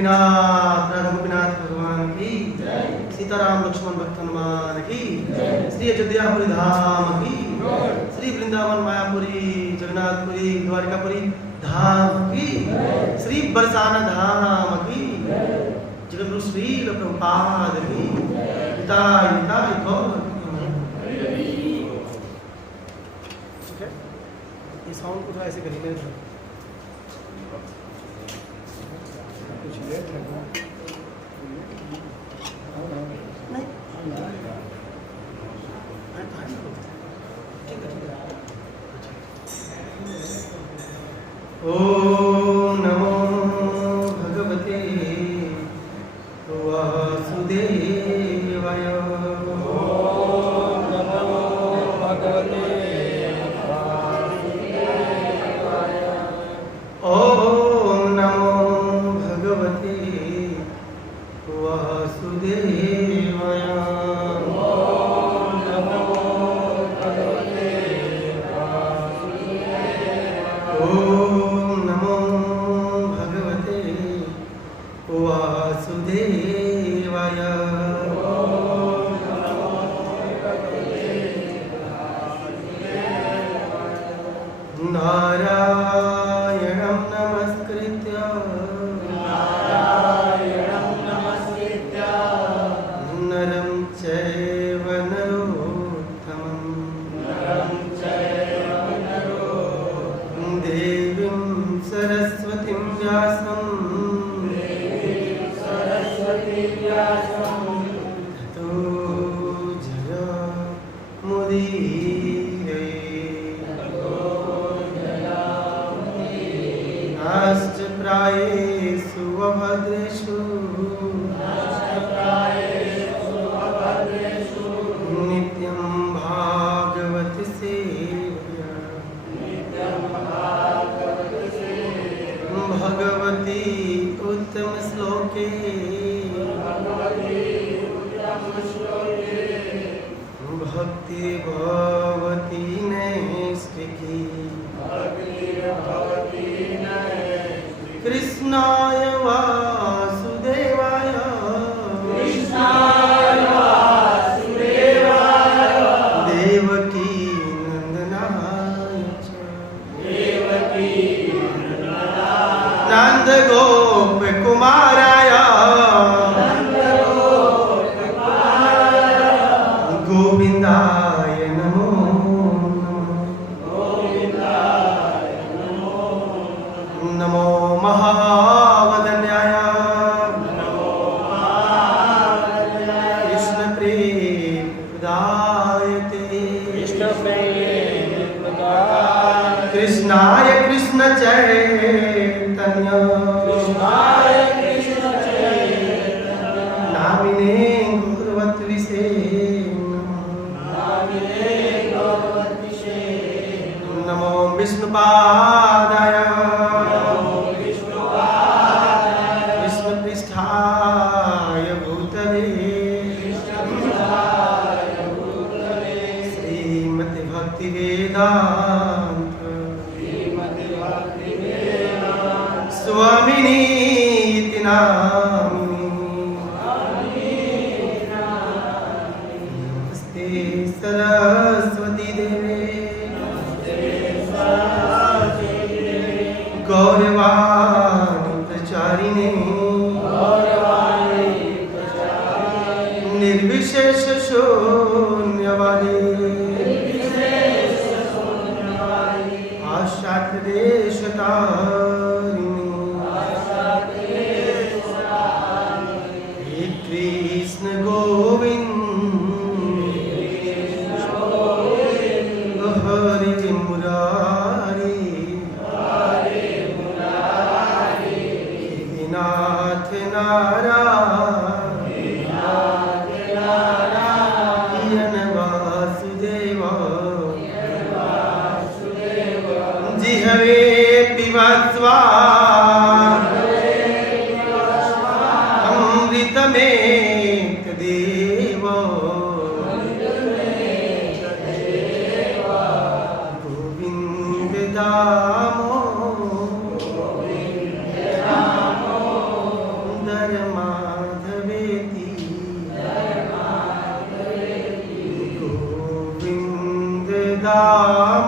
गोपीनाथ राधा गोपीनाथ भगवान की, सीताराम लक्ष्मण भक्त हनुमान की, श्री अयोध्यापुरी धाम की, श्री वृंदावन मायापुरी जगन्नाथपुरी द्वारकापुरी धाम की, श्री बरसाना धाम की, जगतगुरु श्री प्रभुपाद की, हिताय हिताय गौर। ठीक है, ये साउंड को थोड़ा ऐसे करिए मेरे तरफ। ओम नमो भगवते वासुदेवाय। ओम नमो भगवते वासुदेवाय। ओम नमो भगवते वासुदेवाय। ओम नमो भगवते वासुदेवाय। ओम नमो भगवते वासुदेवाय। नारायणं नमस्कृत्य नरं चैव नरोत्तमं देवीं सरस्वतीं व्यासं ततो जयमुदीरये। नाश्च प्रायेषु अभद्रेषु नित्यं भागवत सेवया। भगवती उत्तम श्लोके भक्ति भवती नैष्ठिकी। कृष्णाय वासुदेवाय देवकी नंदनाय च नंद गोप कुमाराय गोविंदाय नमो नमो महावदन्याय कृष्ण प्रेम प्रदायते कृष्णाय कृष्ण चैतन्य नामिने गुरुवत्विषे नमो विष्णुपादाय विष्णुपृष्ठाय भूतले श्रीमति भक्ति वेदांत स्वामिनीति नामिनी। नमस्ते सरस्वती देवे गौरवाणी प्रचारिणे निर्विशेष शून्यवादी आशात देशतारिणी। हे कृष्ण गोविंद हरे मुरारी हे नाथ नारायण वासुदेवा जिहवे पिबस्वा अमृतमेक देव गोविंद दामो दामोदर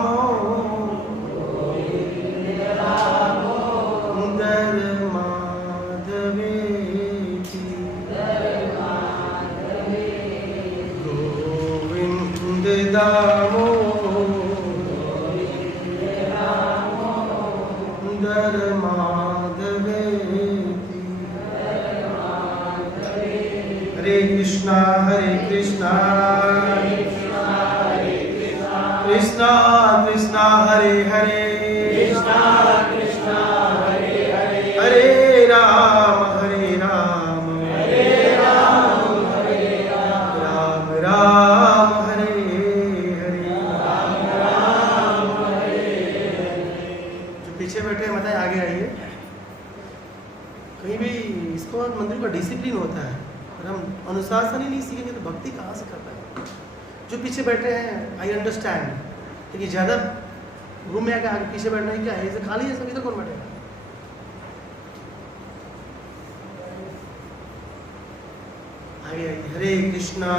माधवेति गोविंद दामोदर माधवेति हरे कृष्णा कृष्णा कृष्णा हरे हरे हरे राम राम राम हरे हरे। जो पीछे बैठे हैं बताए आगे आइए। कहीं भी इसको मंदिर का डिसिप्लिन होता है और हम अनुशासन ही नहीं सीखेंगे तो भक्ति कहाँ से कर पाएंगे। जो पीछे बैठे हैं आई अंडरस्टैंड, लेकिन ज़्यादा रूम में आगे पीछे बैठना ही क्या है, इसे खाली है, सब इधर कौन बैठेगा। आगे आइए। हरे कृष्णा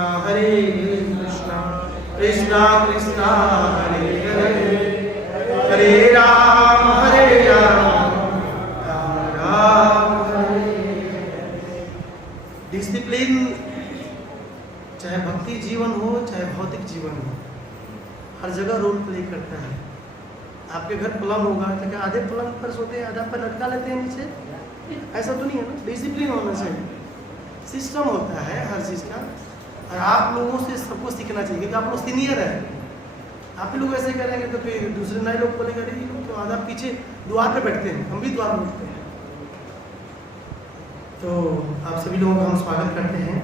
कृष्णा कृष्णा हरे हरे हरे राम राम राम हरे। डिसिप्लिन चाहे भक्ति जीवन हो चाहे भौतिक जीवन हो, हर जगह रोल प्ले करता है। आपके घर पलंग होगा तो क्या आधे पलंग पर सोते हैं, आधा पर लटका लेते हैं नीचे? ऐसा तो नहीं है ना। डिसिप्लिन होना चाहिए, सिस्टम होता है हर चीज़ का। और आप लोगों से सबको सीखना चाहिए क्योंकि आप लोग सीनियर हैं। आप ही लोग ऐसे करेंगे तो फिर दूसरे नए लोग बोलेंगे अरे ये लोग तो आधा पीछे द्वार पे बैठते हैं, हम भी द्वार पे बैठते हैं। तो आप सभी लोगों का हम स्वागत करते हैं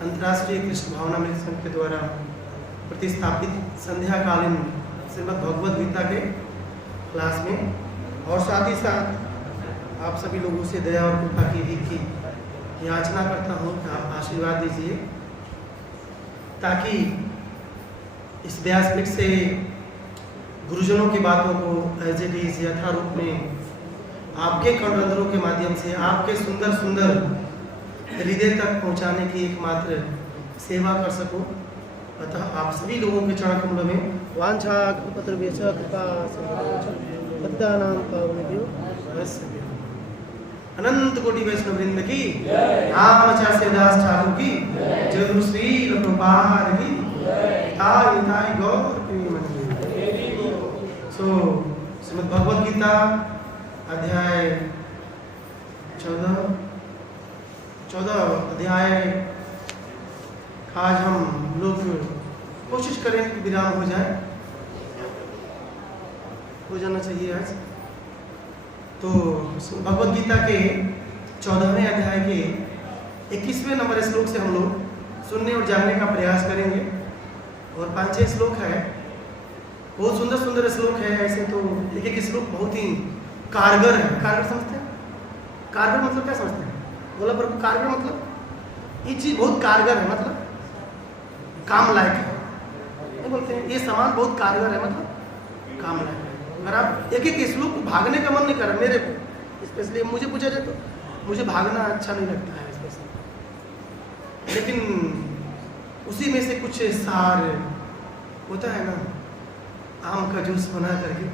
अंतर्राष्ट्रीय कृष्ण भावनामृत संघ के द्वारा प्रतिस्थापित संध्याकालीन श्रीमद् भगवद गीता के क्लास में। और साथ ही साथ आप सभी लोगों से दया और कृपा की भी की याचना करता हूँ कि आप आशीर्वाद दीजिए ताकि इस व्यासपीठ से गुरुजनों की बातों को एज इट इज यथारूप में आपके कंडरंध्रों के माध्यम से आपके सुंदर सुंदर हृदय तक पहुंचाने की एकमात्र सेवा कर सकूं। अतः आप सभी लोगों के चरण कमलों में वांछा कल्पतरुभ्यश्च कृपा पतितानां पावनेभ्यो वैष्णवेभ्यो अनंत कोटि वैष्णव वृंद की रामचार्य दास ठाकुर की जय गुरु श्री प्रभुपाद की निताय गौर प्रेमानंद। सो श्रीमद् भगवद गीता अध्याय 14 अध्याय आज हम लोग कोशिश करेंगे कि विराम हो जाना चाहिए आज। तो भगवद गीता के 14वें अध्याय के 21वें नंबर श्लोक से हम लोग सुनने और जानने का प्रयास करेंगे। और 5-6 श्लोक है, बहुत सुंदर सुंदर श्लोक है। ऐसे तो एक एक श्लोक बहुत ही कारगर है। कारगर समझते हैं? कारगर मतलब क्या समझते हैं? बोला प्रभु कारगर मतलब ये चीज़ बहुत कारगर है, मतलब काम लायक है। नहीं बोलते हैं ये सामान बहुत कारगर है, मतलब काम लायक है। अगर आप एक एक श्लोक को भागने का मन नहीं कर रहा, मेरे को स्पेशली मुझे पूछा जाए तो मुझे भागना अच्छा नहीं लगता है स्पेशली, लेकिन उसी में से कुछ सार होता है ना, आम का जूस बना करके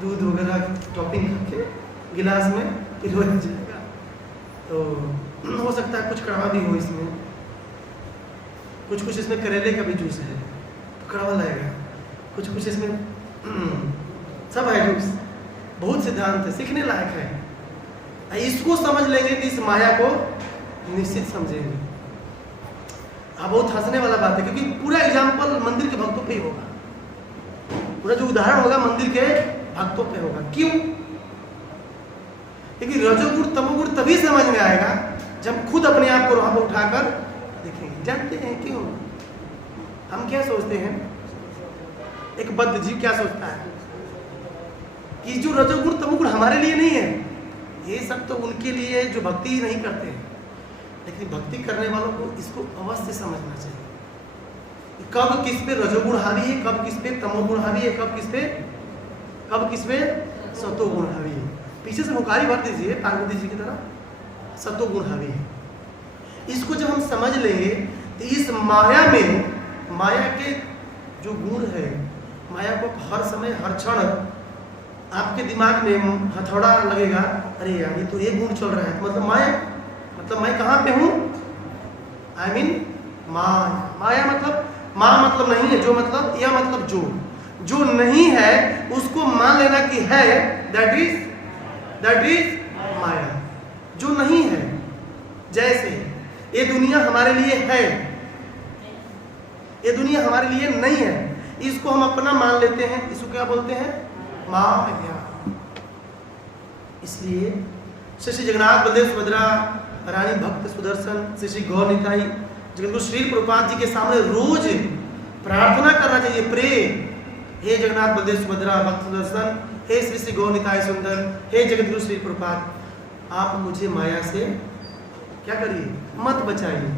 दूध वगैरह टॉपिंग करके गिलास में पिलवाया जाएगा। तो हो सकता है कुछ कड़वा भी हो इसमें, कुछ इसमें करेले का भी जूस है तो कड़वा लगेगा, कुछ इसमें सब है जूस। बहुत सिद्धांत है, सीखने लायक है। इसको समझ लेंगे तो इस माया को निश्चित समझेंगे। बहुत हंसने वाला बात है क्योंकि पूरा एग्जाम्पल मंदिर के भक्तों पे ही होगा, पूरा जो उदाहरण होगा मंदिर के भक्तों पे होगा। क्यों? क्योंकि रजोगुण तमोगुण तभी समझ में आएगा जब खुद अपने आप को वहां पर उठाकर देखेंगे। जानते हैं क्यों? हम क्या सोचते हैं, एक बद्ध जीव क्या सोचता है कि जो रजोगुण तमोगुण हमारे लिए नहीं है, ये सब तो उनके लिए जो भक्ति ही नहीं करते हैं। लेकिन भक्ति करने वालों को इसको अवश्य समझना चाहिए, कब किस पे रजोगुण हावी है, कब किस पे तमोगुण हावी है, कब किस पे सतोगुण हावी है। पीछे से मुकारी भर दीजिए पार्वती जी की तरह, सतोगुण हावी है। इसको जब हम समझ लेंगे तो इस माया में, माया के जो गुण है माया को हर समय हर क्षण आपके दिमाग में हथौड़ा लगेगा, अरे यार ये तो ये गुण चल रहा है, मतलब माया, मतलब मैं कहाँ पे हूँ, आई मीन माया। माया मतलब माँ मतलब नहीं है, जो मतलब या मतलब जो नहीं है उसको मान लेना कि है, दैट इज माया। जो नहीं है, जैसे ये दुनिया हमारे लिए है, ये दुनिया हमारे लिए नहीं है, इसको हम अपना मान लेते हैं, इसको क्या बोलते हैं, माया। इसलिए श्री जगन्नाथ बलदेव सुभद्रा रानी भक्त सुदर्शन श्री गौर निताई जगतगुरु श्री प्रभुपाद जी के सामने रोज प्रार्थना करना चाहिए, प्रे, हे जगन्नाथ बलदेव सुभद्रा भक्त सुदर्शन, हे श्री श्री गौर निताई सुंदर, हे जगतगुरु श्री प्रभुपाद, आप मुझे माया से क्या करिए, मत बचाइए।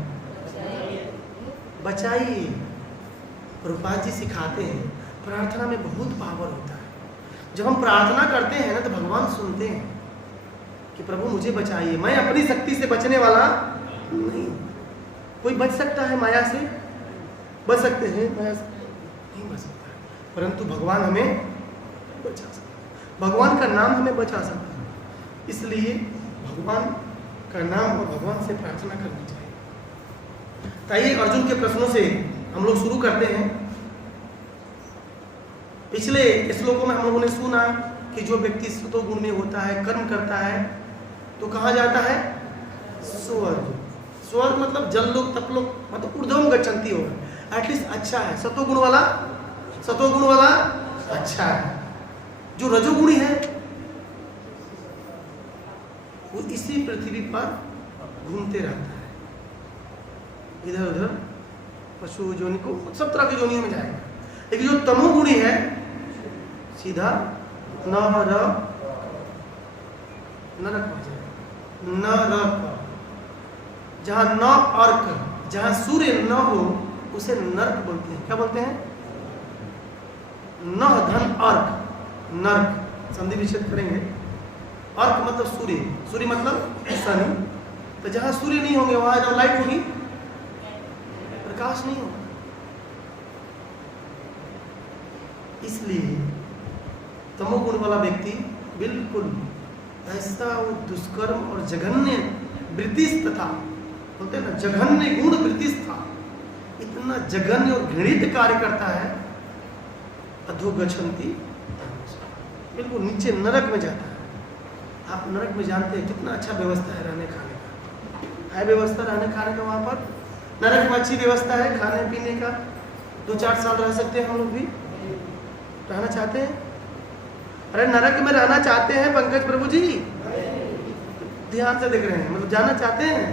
प्रभुपाद जी सिखाते हैं प्रार्थना में बहुत पावर होता है। जब हम प्रार्थना करते हैं ना तो भगवान सुनते हैं कि प्रभु मुझे बचाइए। मैं अपनी शक्ति से बचने वाला नहीं। कोई बच सकता है माया से, बच सकते हैं माया से, नहीं बच सकता है, परंतु भगवान हमें बचा सकता है, भगवान का नाम हमें बचा सकता है। इसलिए भगवान का नाम और भगवान से प्रार्थना करनी चाहिए। ताइए अर्जुन के प्रश्नों से हम लोग शुरू करते हैं। पिछले श्लोकों में हम लोगों ने सुना कि जो व्यक्ति सतोगुण में होता है, कर्म करता है, तो कहाँ जाता है, स्वर्ग। स्वर्ग मतलब जल लोक, तप लोक, मतलब ऊर्ध्वम गच्छन्ति होगा, एटलीस्ट अच्छा है। सतोगुण वाला अच्छा है। जो रजोगुणी है वो इसी पृथ्वी पर घूमते रहता है, इधर उधर पशु जोनि को, सब तरह की जोनियों में जाएगा। लेकिन जो तमोगुणी है सीधा नरक जहाँ न अर्क, जहाँ सूर्य न हो उसे नरक बोलते हैं। क्या बोलते हैं, न धन अर्क, नरक, संधि विच्छेद करेंगे। अर्क मतलब सूर्य, सूर्य मतलब सन, तो जहाँ सूर्य नहीं होंगे वहाँ जब लाइट होगी, प्रकाश नहीं होगा। इसलिए तमोगुण वाला व्यक्ति बिल्कुल ऐसा वो दुष्कर्म और जघन्य वृत्तिस तथा, बोलते हैं ना जघन्य गुण वृत्तिस था, इतना जघन्य और घृणित कार्य करता है, अधोगच्छन्ति, बिल्कुल नीचे नरक में जाता है। आप नरक में जानते हैं कितना अच्छा व्यवस्था है रहने खाने का, है व्यवस्था रहने खाने का वहाँ पर। नरक में अच्छी व्यवस्था है खाने पीने का, 2-4 साल रह सकते हैं हम लोग भी। रहना चाहते हैं, अरे नरक में रहना चाहते हैं पंकज प्रभु जी, ध्यान से देख रहे हैं, मतलब जाना चाहते हैं।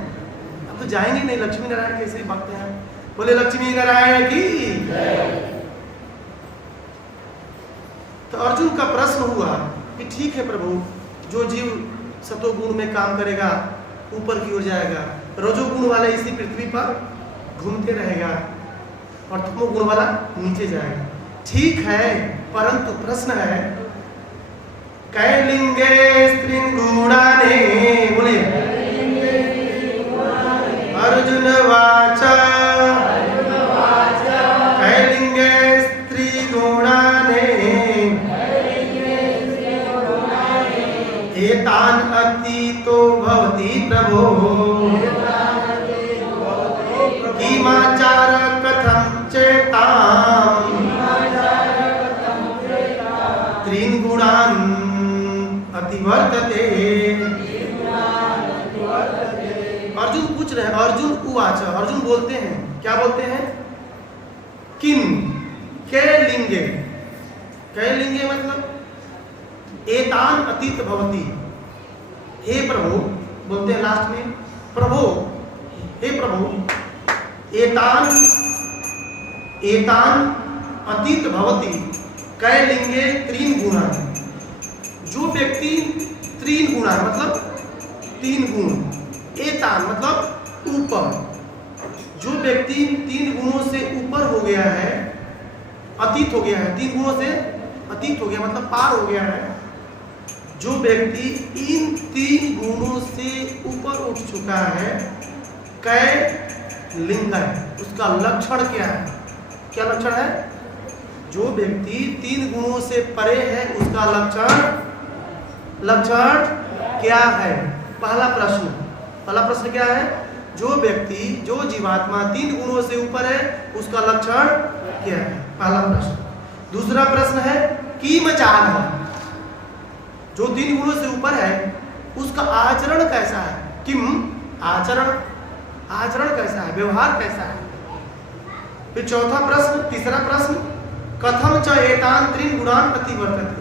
अब तो जाएंगे नहीं, लक्ष्मी नारायण कैसे ही भक्त हैं, बोले लक्ष्मी नारायण की। तो अर्जुन का प्रश्न हुआ कि ठीक है प्रभु, जो जीव सतोगुण में काम करेगा ऊपर की ओर जाएगा, रजोगुण वाले इसी पृथ्वी पर घूमते रहेगा और तमोगुण वाला नीचे जाएगा। ठीक है, परंतु प्रश्न है, कैलिंगे स्त्रीगुणाने, बोलिए अर्जुन वाचा, कैलिंगे स्त्रीगुणाने एतान अतीतो भवति प्रभो, किमाचार कथं चेताम् त्रीन् गुणान् अतिवर्तते। अर्जुन पूछ रहे हैं, अर्जुन उवाच, अर्जुन बोलते हैं, क्या बोलते हैं, किन कैलिंगे, कैलिंगे मतलब एतान अतीत भवति, हे प्रभु, बोलते हैं लास्ट में, प्रभु, हे प्रभु, एतान अतीत भवति कैलिंगे त्रीन गुणा। जो व्यक्ति त्रीन गुणा मतलब 3 गुण, एतान मतलब ऊपर, जो व्यक्ति 3 गुणों से ऊपर हो गया है, अतीत हो गया है, 3 गुणों से अतीत हो गया मतलब पार हो गया है, जो व्यक्ति इन 3 गुणों से ऊपर उठ चुका है, कै लिंग है, उसका लक्षण क्या है, क्या लक्षण है, जो व्यक्ति 3 गुणों से परे है उसका लक्षण क्या है? पहला प्रश्न क्या है? जो व्यक्ति, जो जीवात्मा 3 गुणों से ऊपर है उसका लक्षण क्या है? पहला प्रश्न। दूसरा प्रश्न है किम चाह, जो 3 गुणों से ऊपर है उसका आचरण कैसा है? किम आचरण कैसा है, व्यवहार कैसा है? फिर चौथा प्रश्न, तीसरा प्रश्न, कथम च एतान 3 गुणान अतिवर्तते,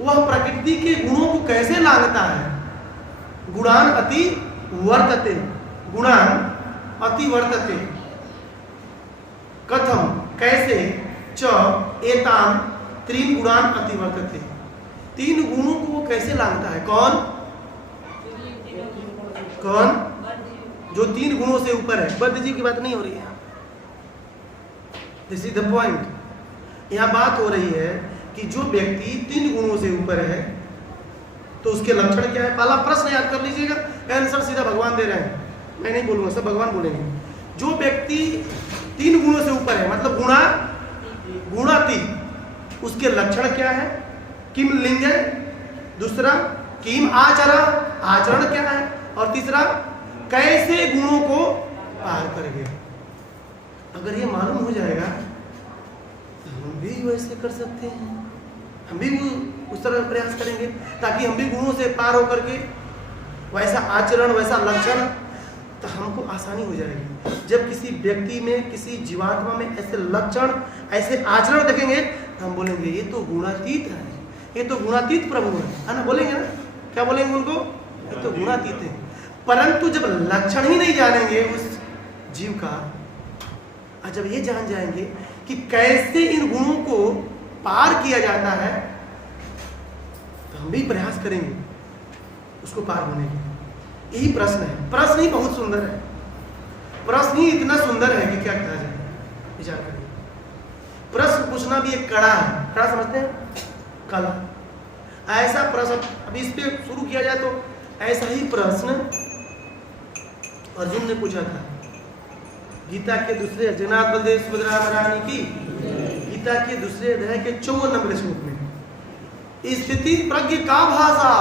वह प्रकृति के गुणों को कैसे लांघता है? गुणान अतिवर्तते, कथम कैसे, च एतान 3 गुणान अतिवर्तते, 3 गुणों को वो कैसे लांघता है? कौन? जो 3 गुणों से ऊपर है। बद्ध जीव की बात नहीं हो रही है, दिस इज द पॉइंट। यहाँ बात हो रही है कि जो व्यक्ति 3 गुणों से ऊपर है तो उसके लक्षण क्या है? पहला प्रश्न याद कर लीजिएगा, आंसर सीधा भगवान दे रहे हैं, मैं नहीं बोलूंगा, सब भगवान बोलेंगे। जो व्यक्ति 3 गुणों से ऊपर है मतलब गुणातीत, उसके लक्षण क्या है? किम लिंग है, दूसरा किम आचरण क्या है, और तीसरा कैसे गुणों को पार करेंगे। अगर ये मालूम हो जाएगा तो हम भी वैसे कर सकते हैं, हम भी उस तरह प्रयास करेंगे ताकि हम भी गुणों से पार होकर के वैसा आचरण, वैसा लक्षण, तो हमको आसानी हो जाएगी। जब किसी व्यक्ति में, किसी जीवात्मा में ऐसे लक्षण, ऐसे आचरण देखेंगे तो हम बोलेंगे ये तो गुणातीत है, ये तो गुणातीत प्रभु है ना, बोलेंगे ना? क्या बोलेंगे उनको? ये तो गुणातीत है। परंतु जब लक्षण ही नहीं जानेंगे उस जीव का, और जब ये जान जाएंगे कि कैसे इन गुणों को पार किया जाता है, तो हम भी प्रयास करेंगे उसको पार होने के। यही प्रश्न है। प्रश्न ही बहुत सुंदर है, प्रश्न ही इतना सुंदर है कि क्या कहा जाए, विचार करें। प्रश्न पूछना भी एक कला है, कला समझते हैं? कला। ऐसा प्रश्न, अभी इस पे शुरू किया जाए तो ऐसा ही प्रश्न अर्जुन ने पूछा था गीता के दूसरे, जगन्नाथ बलदेव सुभद्रा महारानी की गीता के दूसरे अध्याय के 54 नंबर श्लोक में, स्थिति प्रज्ञ का भाषा,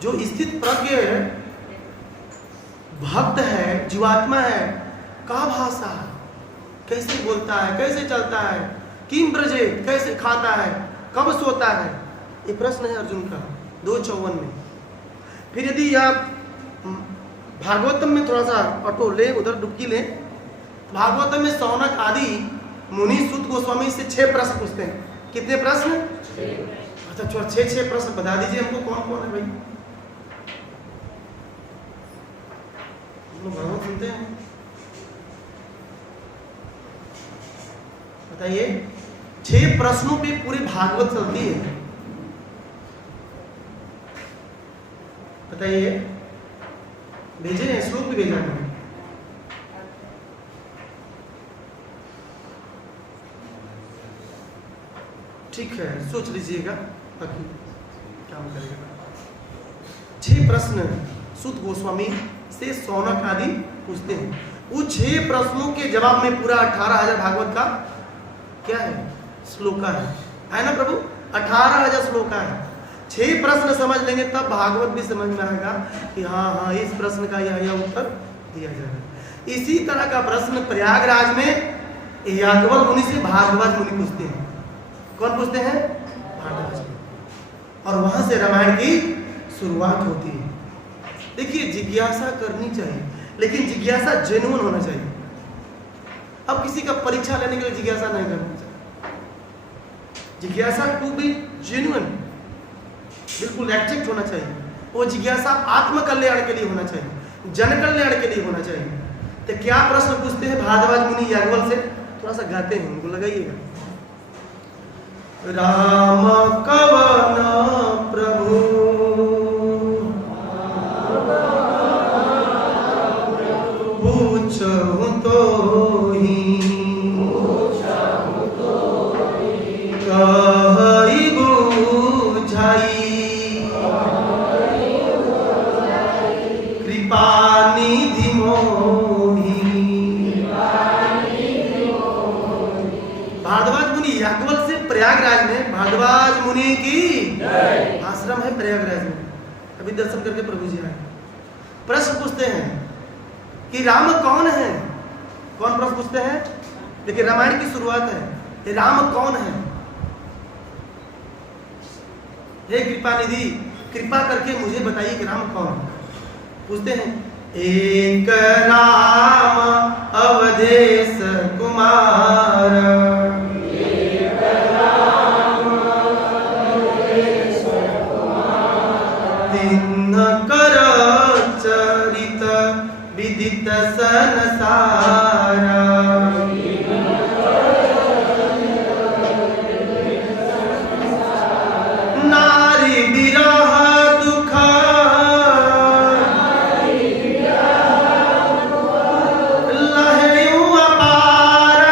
जो स्थित प्रज्ञ भक्त है, जीवात्मा है, का भाषा, कैसे बोलता है, कैसे चलता है, किम ब्रजे, कैसे खाता है, कब सोता है, ये प्रश्न है अर्जुन का 2:54 में। फिर यदि आप भागवतम में थोड़ा सा ऑटो ले, उधर डुबकी ले, भागवतम में सौनक आदि मुनि सूत गोस्वामी से 6 प्रश्न पूछते हैं। कितने प्रश्न? 6। अच्छा, 6 प्रश्न बता दीजिए हमको, कौन कौन है भाई? भागवत सुनते हैं, बताइए। 6 प्रश्नों पे पूरी भागवत चलती है, बताइए। भेजे हैं, श्लोक भी भेजा है। ठीक है, सोच लीजिएगा बाकी काम करेगा। 6 प्रश्न सूत गोस्वामी से सौनक आदि पूछते हैं। वो 6 प्रश्नों के जवाब में पूरा 18,000 भागवत का क्या है? श्लोका है ना प्रभु? 18,000 श्लोका है। 6 प्रश्न समझ लेंगे तब भागवत भी समझ में आएगा कि हाँ इस प्रश्न का यह उत्तर दिया जाएगा। इसी तरह का प्रश्न प्रयागराज में याज्ञवल्क्य मुनि से भारद्वाज मुनि पूछते हैं। कौन पूछते हैं? भारद्वाज मुनि। और वहां से रामायण की शुरुआत होती है। देखिए, जिज्ञासा करनी चाहिए, लेकिन जिज्ञासा जेन्युइन होना चाहिए। अब किसी का परीक्षा लेने के लिए जिज्ञासा नहीं करनी चाहिए। जिज्ञासा टू बी जेन्युइन, बिल्कुल एग्जैक्ट होना चाहिए। वो जिज्ञासा आत्म कल्याण के लिए होना चाहिए, जन कल्याण के लिए होना चाहिए। तो क्या प्रश्न पूछते हैं भारद्वाज मुनि याज्ञवल्क्य से? थोड़ा सा गाते हैं, उनको लगाइएगा। राम कवन प्रभु पूछहु तो ही कहि बुझाई कृपा निधि मोहि। भारद्वाज याज्ञवल्क्य से प्रयागराज में भारद्वाज मुनि की आश्रम है प्रयागराज में। अभी दर्शन करके प्रभु जी आए, प्रश्न पूछते हैं कि राम कौन है। कौन प्रश्न पूछते हैं? देखिए रामायण की शुरुआत है, राम कौन है? हे कृपा निधि, कृपा करके मुझे बताइए कि राम कौन है। पूछते हैं, एक राम अवधेश कुमार, एक राम अवधेश कुमार, तिन्ह कर चरित विदित संसार, नारी विरह दुख लहयु अपार,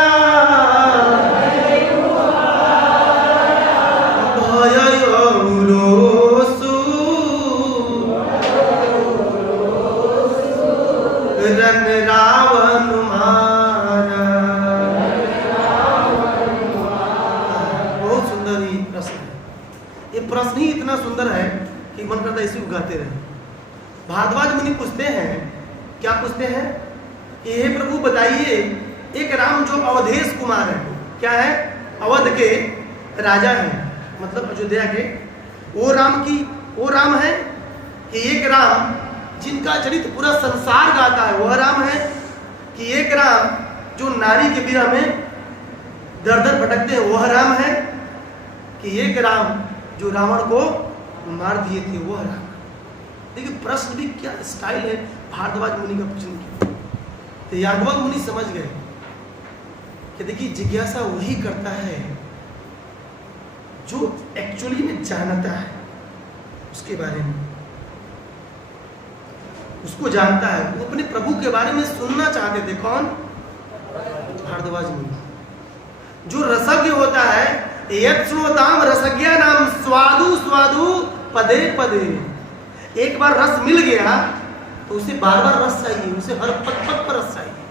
भययो रोसु रन रावण मारा। बहुत सुंदर ही प्रश्न है। ये प्रश्न ही इतना सुंदर है कि मन करता है इसी को गाते रहे। भारद्वाज मुनि पूछते हैं, क्या पूछते हैं कि हे प्रभु बताइए, एक राम जो अवधेश कुमार है, क्या है? अवध के राजा हैं, मतलब अयोध्या के, वो राम है कि एक राम जिनका चरित्र पूरा संसार गाता है वह राम है, कि एक राम जो नारी के विरह में दर दर भटकते हैं वह राम है, कि एक राम जो रावण को मार दिए थे वह राम। देखिए प्रश्न भी क्या स्टाइल है भारद्वाज मुनि का पूछने की। तो याज्ञवल्क्य मुनि समझ गए कि देखिए जिज्ञासा वही करता है जो एक्चुअली में जानता है उसके बारे में, उसको जानता है। वो अपने प्रभु के बारे में सुनना चाहते थे। कौन? भारद्वाज मुनि। जो रसज्ञ होता है, यत् श्रोताम रसज्ञा नाम स्वादु स्वादु पदे पदे। एक बार रस मिल गया तो उसे बार बार रस चाहिए, उसे हर पद पद पर रस चाहिए।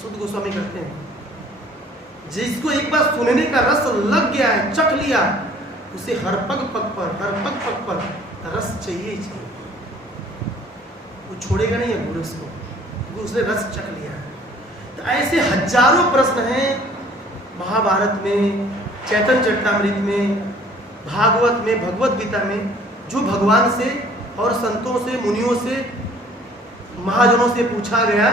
शुद्ध गोस्वामी कहते हैं, जिसको एक बार सुनने का रस लग गया है, चख लिया, उसे हर पग पग पर रस चाहिए ही चाहिए। वो छोड़ेगा नहीं है गुरु को, क्योंकि उसने रस चख लिया है। तो ऐसे हजारों प्रश्न हैं महाभारत में, चैतन्य चरितामृत में, भागवत में, भगवत गीता में, जो भगवान से और संतों से, मुनियों से, महाजनों से पूछा गया।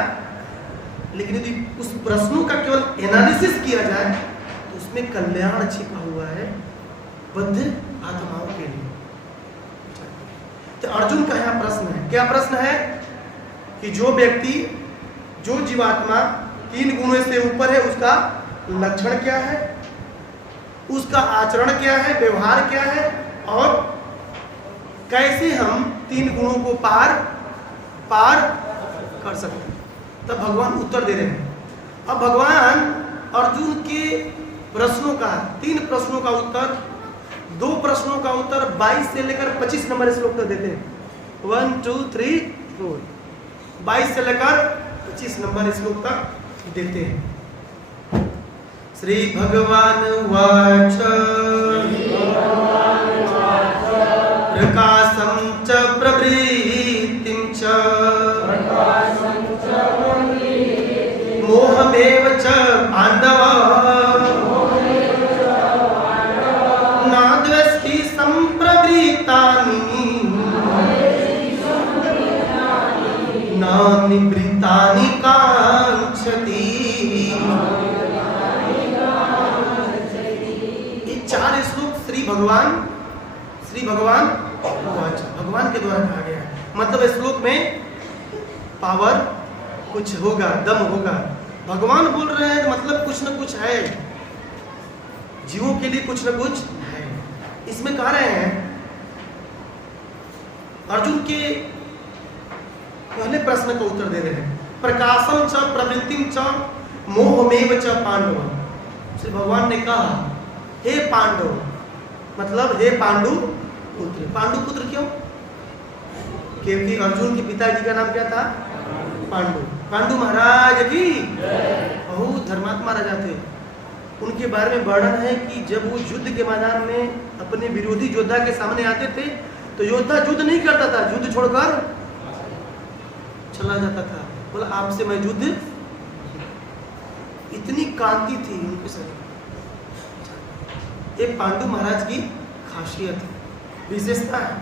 लेकिन यदि उस प्रश्नों का केवल एनालिसिस किया जाए तो उसमें कल्याण छिपा हुआ है बद्ध आत्माओं के लिए। तो अर्जुन का यहाँ प्रश्न है, क्या प्रश्न है? कि जो व्यक्ति, जो जीवात्मा 3 गुणों से ऊपर है, उसका लक्षण क्या है, उसका आचरण क्या है, व्यवहार क्या है, और कैसे हम 3 गुणों को पार कर सकते हैं। तब भगवान उत्तर दे रहे हैं। अब भगवान अर्जुन के प्रश्नों का, 3 प्रश्नों का उत्तर, 2 प्रश्नों का उत्तर 22 से लेकर 25 नंबर श्लोक तक देते हैं। 1 2 3 4 22 से लेकर 25 नंबर श्लोक तक देते हैं। श्री भगवान वाच प्रकाशं च प्रवृत्तिं च मोहमेव च पांडव न द्वेष्टि संप्रवृत्तानि न निवृत्तानि कांक्षति। ये 4 श्लोक श्री भगवान भगवान के द्वारा कहा गया है। मतलब इस श्लोक में पावर कुछ होगा, दम होगा। भगवान बोल रहे हैं तो मतलब कुछ न कुछ है, जीवों के लिए कुछ न कुछ है। इसमें कह रहे हैं अर्जुन के पहले प्रश्न का उत्तर दे रहे हैं। प्रकाशम च प्रवृत्तिम च मोहमेव च पांडव। श्री भगवान ने कहा, हे पांडव, मतलब हे पांडु पुत्र। पांडु पुत्र क्यों? क्योंकि अर्जुन के पिताजी का नाम क्या था? पांडु। पांडु महाराज की बहुत धर्मात्मा राजा थे। उनके बारे में वर्णन है कि जब वो युद्ध के मैदान में अपने विरोधी योद्धा के सामने आते थे तो योद्धा युद्ध नहीं करता था, युद्ध छोड़कर चला जाता था। बोला आपसे मैं युद्ध, इतनी कांति थी उनके शरीर। ये पांडु महाराज की खासियत है, विशेषता है।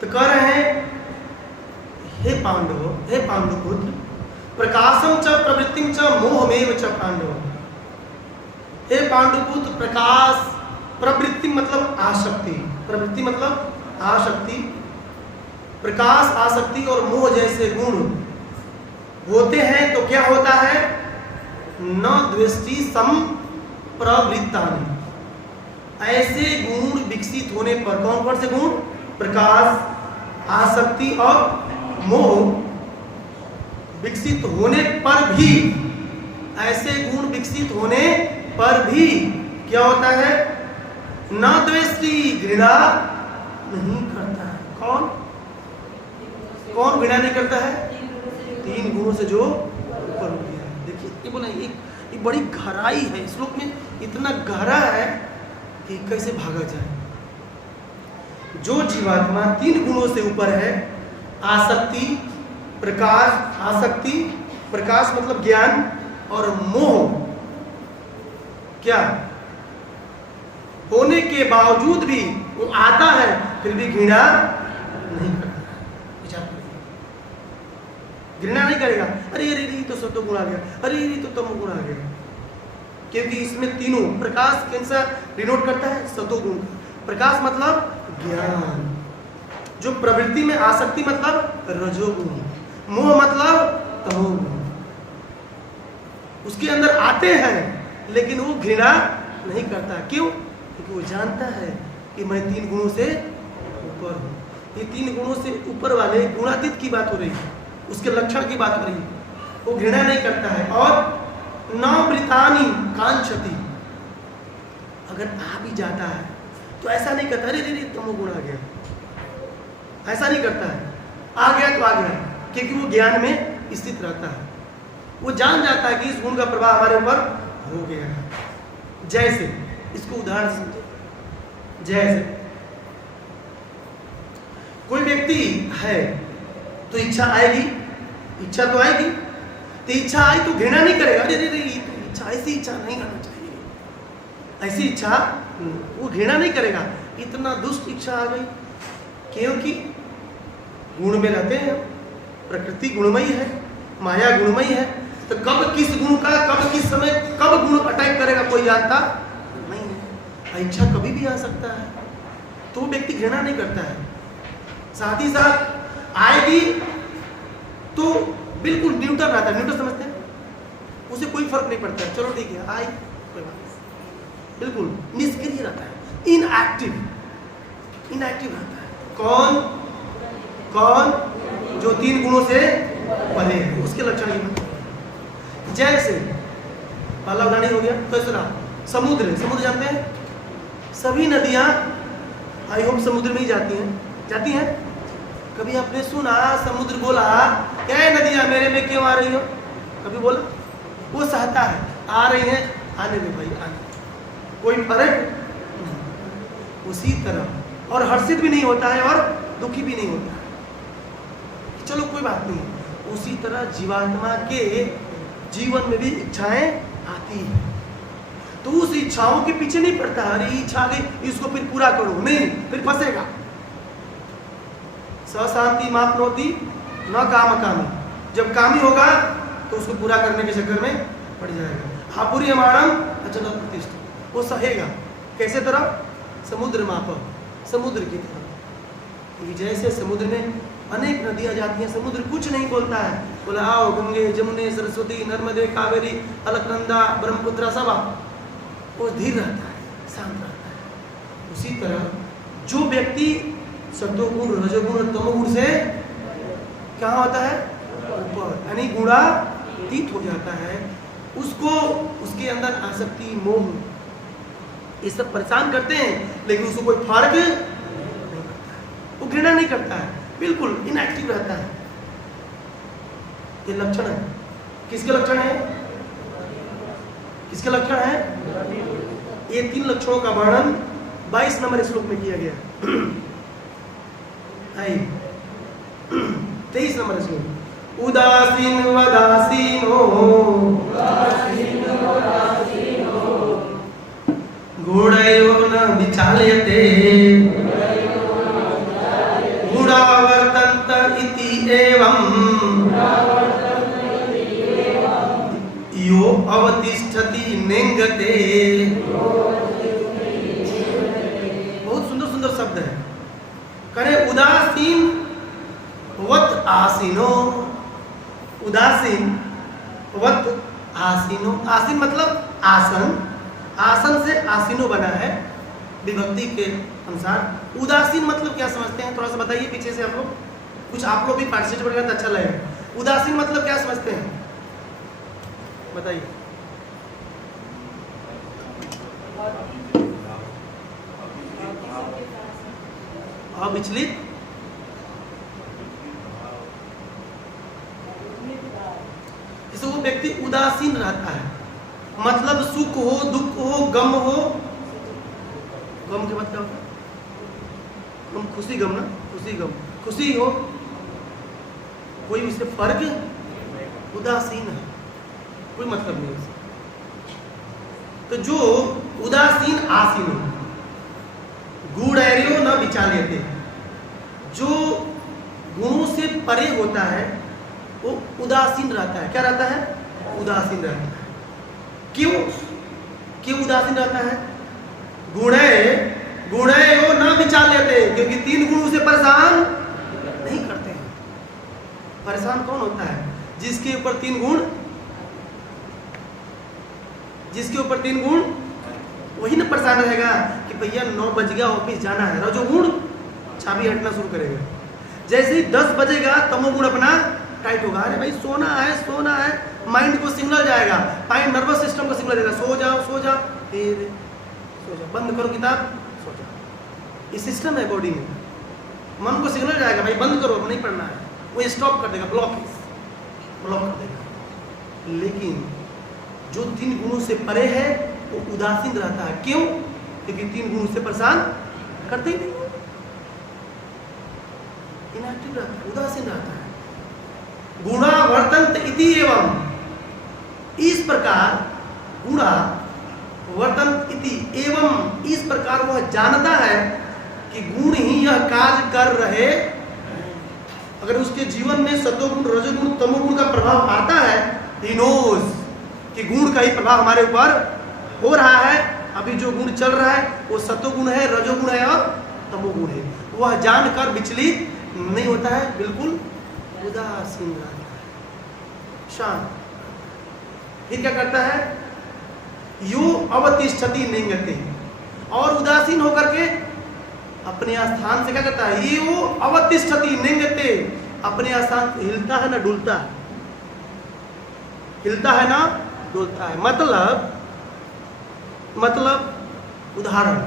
तो कह रहे हैं हे पांडुपुत्र, प्रकाशम च प्रवृत्तिम च मोहमेव च पांडव। हे पांडुपुत्र, प्रकाश, प्रवृत्ति मतलब आसक्ति, प्रवृत्ति मतलब आसक्ति, प्रकाश, आसक्ति और मोह जैसे गुण होते हैं तो क्या होता है? न द्वेष्टि सम प्रवृत्तानि। ऐसे गुण विकसित होने पर, कौन कौन से गुण? प्रकाश, आसक्ति और मोह विकसित होने पर भी, ऐसे गुण विकसित होने पर भी क्या होता है? न द्वेष्टि, घृणा नहीं करता है। कौन कौन घृणा नहीं करता है? 3 गुणों से जो ऊपर उठ गया है। देखिए ये बोला, एक बड़ी गहराई है श्लोक में, इतना गहरा है कि कैसे भागा जाए। जो जीवात्मा 3 गुणों से ऊपर है, आसक्ति, प्रकाश, आसक्ति, प्रकाश मतलब ज्ञान, और मोह क्या होने के बावजूद भी वो आता है, फिर भी घृणा नहीं करता। विचार करिए, घृणा नहीं करेगा। अरे अरे ये तो सत्व गुण आ गया, अरे ये तो तमो गुण आ गया, क्योंकि इसमें तीनों। प्रकाश कैसा डिनोट करता है? सत्व गुण का। प्रकाश मतलब ज्ञान, जो प्रवृत्ति में आसक्ति मतलब रजोगुण, मोह मतलब तमोगुण। उसके अंदर आते हैं लेकिन वो घृणा नहीं करता। क्यों? क्योंकि वो जानता है कि मैं 3 गुणों से ऊपर हूँ। ये 3 गुणों से ऊपर वाले गुणातीत की बात हो रही है, उसके लक्षण की बात हो रही है। वो घृणा नहीं करता है। और नवृतानि कांक्षति, अगर आ भी जाता है तो ऐसा नहीं करता अरे रे तमोगुण आ गया, ऐसा नहीं करता है। आ गया तो आ गया, क्योंकि वो ज्ञान में स्थित रहता है। वो जान जाता है कि इस गुण का प्रभाव हमारे ऊपर हो गया है। जैसे, इसको उदाहरण समझे, जैसे कोई व्यक्ति है तो इच्छा आएगी, इच्छा तो आएगी, तो इच्छा आई तो घृणा नहीं करेगा, अरे रे ये तो इच्छा, ऐसी इच्छा नहीं करना चाहिए, ऐसी इच्छा वो घृणा नहीं करेगा। इतना दुष्ट इच्छा आ गई, क्योंकि गुण में रहते हैं, प्रकृति गुणमयी है, माया गुणमयी है। तो कब किस गुण का, कब किस समय, कब गुण अटैक करेगा कोई जानता नहीं है। इच्छा कभी भी आ सकता है, तो व्यक्ति घृणा नहीं करता है। साथ ही साथ आएगी तो बिल्कुल न्यूट्रल रहता है। न्यूट्रल समझते हैं? उसे कोई फर्क नहीं पड़ता, चलो ठीक है आई, कोई बात नहीं, बिल्कुल निष्क्रिय रहता है, इनएक्टिव रहता है। कौन कौन? जो 3 गुणों से परे है, उसके लक्षण की बात। जैसे पहला उदाहरण हो गया, दूसरा समुद्र। समुद्र जानते हैं? सभी नदियां आई होप समुद्र में ही जाती हैं। कभी आपने सुना समुद्र बोला क्या है नदियां मेरे में क्यों आ रही हो? कभी बोला? वो सहता है, आ रही हैं, आने दे भाई, आने, कोई फर्क नहीं। उसी तरह, और हर्षित भी नहीं होता है और दुखी भी नहीं होता है, चलो कोई बात नहीं। उसी तरह जीवात्मा के जीवन में भी इच्छाएं आती हैं, तो उस इच्छाओं के पीछे नहीं पड़ता, अरे इच्छा आ गई इसको फिर पूरा करो, नहीं, फिर फंसेगा। सशांति मापनोति न काम कामी, जब कामी होगा तो उसको पूरा करने के चक्कर में पड़ जाएगा। आपुरी हमारम अचल प्रतिष्ठा, वो सहेगा। कैसे तरह? समुद्र माप, समुद्र की तरह। जैसे समुद्र में अनेक नदियां जाती हैं, समुद्र कुछ नहीं बोलता है, बोला आओ गंगे जमुने सरस्वती नर्मदे कावेरी अलकनंदा ब्रह्मपुत्र सब, वो धीर रहता है, शांत रहता है। उसी तरह जो व्यक्ति सत्वगुण, रजोगुण और तमोगुण से क्या होता है? ऊपर, यानी गुणातीत हो जाता है, उसको उसके अंदर आसक्ति, मोह ये सब परेशान करते हैं, लेकिन उसको कोई फर्क नहीं पड़ता है, वो घृणा नहीं करता है, बिल्कुल इनएक्टिव रहता है। ये लक्षण है, किसके लक्षण है? किसके लक्षण है? ये 3 लक्षणों का वर्णन 22 नंबर श्लोक में किया गया। आइए 23 नंबर श्लोक। उदासीन वदासीनो गुणयो न विचाल्यते गुणा वर्तन्त इति एवं यो अवतिष्ठति नेंगते। बहुत सुंदर सुंदर शब्द है। करे उदासीन वत आसीनो, उदासीन वत आसीनो। आसीन मतलब आसन, आसन से आसीनो बना है विभक्ति के अनुसार। उदासीन मतलब क्या समझते हैं? थोड़ा सा बताइए पीछे से आप लोग, कुछ आप लोग भी पार्टिसिपेट करेंगे तो अच्छा लगेगा। उदासीन मतलब क्या समझते हैं बताइए। अविचलित, जैसे वो व्यक्ति उदासीन रहता है, मतलब सुख हो दुख हो गम हो, गम के मतलब क्या होता है? गम खुशी गम ना, खुशी गम, खुशी हो कोई उससे फर्क, उदासीन है, कोई मतलब नहीं उसे। तो जो उदासीन आसीन हो, गुणैर्यो न विचाल्यते, जो गुणों से परे होता है वो उदासीन रहता है। क्या रहता है? उदासीन रहता है। क्यों क्यों उदासीन रहता है? गुणैर्यो न विचाल्यते, क्योंकि 3 गुण उसे परेशान नहीं करते हैं। परेशान कौन होता है? जिसके ऊपर 3 गुण, जिसके ऊपर 3 गुण, वही ना परेशान रहेगा कि भैया 9 बज गया ऑफिस जाना है, रजोगुण चाबी हटना शुरू करेगा। जैसे ही 10 बजेगा तमोगुण अपना टाइट होगा, अरे भाई सोना है सोना है, माइंड को सिग्नल जाएगा, माइंड नर्वस सिस्टम को सिग्नल देगा, सो जाओ सो जाओ, फिर सो जाओ, बंद करो किताब सो जाओ। ये सिस्टम है बॉडी में, मन को सिग्नल जाएगा भाई बंद करो नहीं पढ़ना है, वो स्टॉप कर देगा, ब्लॉक कर देगा। लेकिन जो 3 गुणों से परे है वो उदासीन रहता है। क्यों? क्योंकि 3 गुण से परेशान करते ही नहीं, इनएक्टिव रहता है, उदासीन रहता है। गुणा वर्तन्त इति एवं, इस प्रकार गुणा वर्तन्त इति एवं, इस प्रकार वह जानता है कि गुण ही यह कार्य कर रहे। अगर उसके जीवन में सतोगुण रजोगुण तमोगुण का प्रभाव आता है, he knows कि गुण का ही प्रभाव हमारे ऊपर हो रहा है। अभी जो गुण चल रहा है वो सतोगुण है, रजोगुण है और तमोगुण है। वह जानकर विचलित नहीं होता है, बिल्कुल उदासीन रहता है, शांत। फिर क्या करता है? यो अवतिष्ठति नेंगते, और उदासीन होकर के अपने स्थान से क्या करता है? यो अवतिष्ठति नेंगते, अपने स्थान हिलता है ना डुलता है, हिलता है ना डुलता है। मतलब उदाहरण,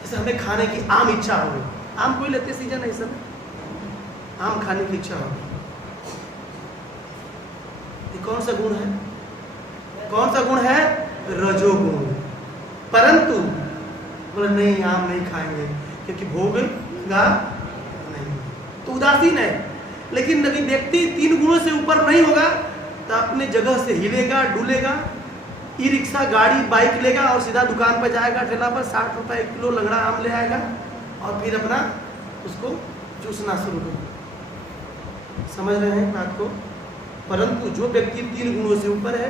जैसे हमें खाने की आम इच्छा हो गई, आम कोई लेते सीजन है, सब आम खाने की इच्छा हो गई, ये कौन सा गुण है? कौन सा गुण है? रजोगुण। परंतु बोले नहीं आम नहीं खाएंगे क्योंकि भोग लगा नहीं, तो उदासीन है। लेकिन यदि व्यक्ति 3 गुणों से ऊपर नहीं होगा तो अपने जगह से हिलेगा डुलेगा, ई रिक्शा गाड़ी बाइक लेगा और सीधा दुकान पर जाएगा, ठेला पर 60 रुपए 1 किलो लंगड़ा आम ले आएगा और फिर अपना उसको चूसना शुरू कर। समझ रहे हैं बात को? परंतु जो व्यक्ति 3 गुणों से ऊपर है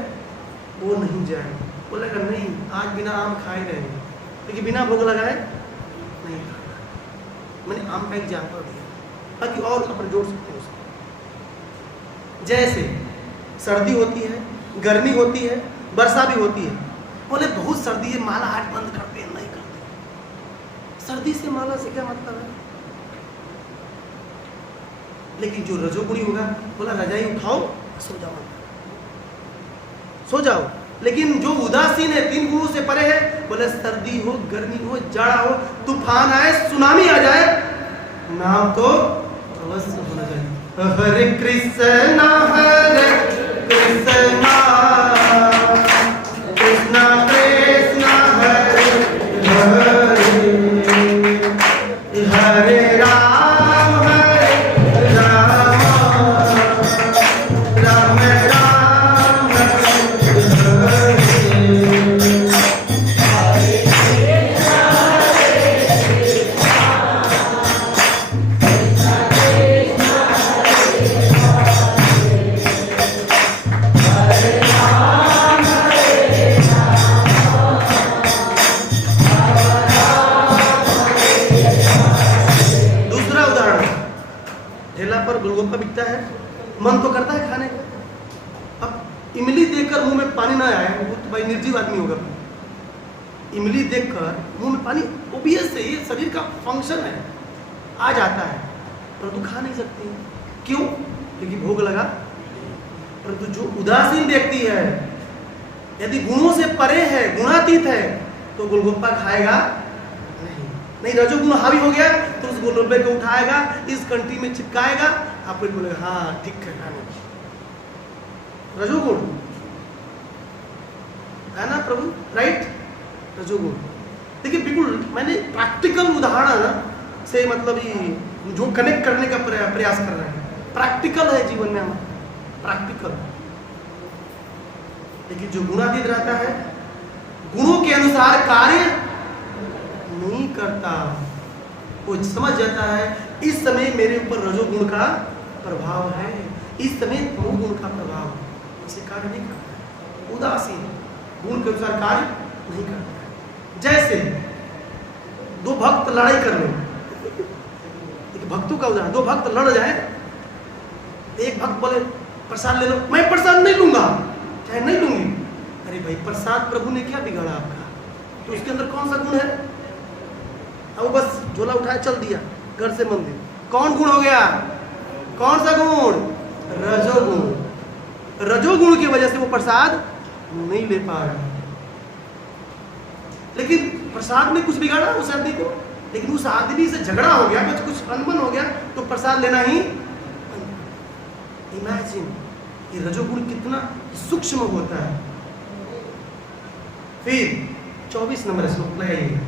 वो नहीं जाएगा, बोलेगा नहीं आज बिना आम खाए रहेंगे, क्योंकि बिना भोग लगाए नहीं खाना। मैंने आम का एग्जाम्पल दिया, बाकी और अपन जोड़ सकते हैं उसको। जैसे सर्दी होती है, गर्मी होती है, वर्षा भी होती है। बोले बहुत सर्दी है, माला हाट बंद करते हैं, नहीं करते। सर्दी से माला से क्या मतलब है? लेकिन जो रजोगुणी होगा बोला रजाई उठाओ सो जाओ, सो जाओ। लेकिन जो उदासीन है 3 गुणों से परे है, बोले सर्दी हो गर्मी हो जाड़ा हो तूफान आए सुनामी आ जाए, नाम तो अवश्य होना चाहिए। हरे कृष्णा कृष्णा मन तो करता है खाने का। अब इमली देखकर मुंह में पानी ना आए, वो तो भाई निर्जीव आदमी होगा। इमली देखकर मुंह में पानी, ओबियस है, ये शरीर का फंक्शन है, आ जाता है, परंतु खा नहीं सकती। क्यों? क्योंकि भोग लगा। परंतु जो उदासीन व्यक्ति है, यदि गुणों से परे है, गुणातीत है, तो गोलगप्पा खाएगा नहीं। रजोगुण हावी हो गया तो उस गोलगप्पे को उठाएगा, इस कंठी में चिपकाएगा, आपको बोलेगा हाँ ठीक है खाने। रजोगुण है ना प्रभु, राइट? रजोगुण। देखिए बिल्कुल मैंने प्रैक्टिकल उदाहरण से मतलब ये जो कनेक्ट करने का प्रयास कर रहे हैं, प्रैक्टिकल है जीवन में हमारा, प्रैक्टिकल। लेकिन जो गुणातीत रहता है, गुणों के अनुसार कार्य नहीं करता, वो समझ जाता है इस समय मेरे ऊपर रजोगुण का प्रभाव है, इस समय तमोगुण का प्रभाव है, इसे कार्य नहीं करता है। उदासीन, गुण के अनुसार कार्य नहीं करता है। जैसे दो भक्त लड़ाई कर ले, एक भक्तों का उदाहरण, दो भक्त लड़ जाए, एक भक्त बोले प्रसाद ले लो, मैं प्रसाद नहीं लूंगा, चाहे नहीं लूंगी। अरे भाई प्रसाद प्रभु ने क्या बिगाड़ा आपका? तो उसके अंदर कौन सा गुण है? अब बस झोला उठाया चल दिया घर से मंदिर, कौन गुण हो गया? कौन सा गुण? रजोगुण। रजोगुण की वजह से वो प्रसाद नहीं ले पा रहा। लेकिन प्रसाद में कुछ बिगाड़ा उस आदमी को, लेकिन उस आदमी से झगड़ा हो गया, कुछ अनबन हो गया, तो प्रसाद लेना ही। इमेजिन ये रजोगुण कितना सूक्ष्म होता है। फिर 24 नंबर श्लोक लगाइए।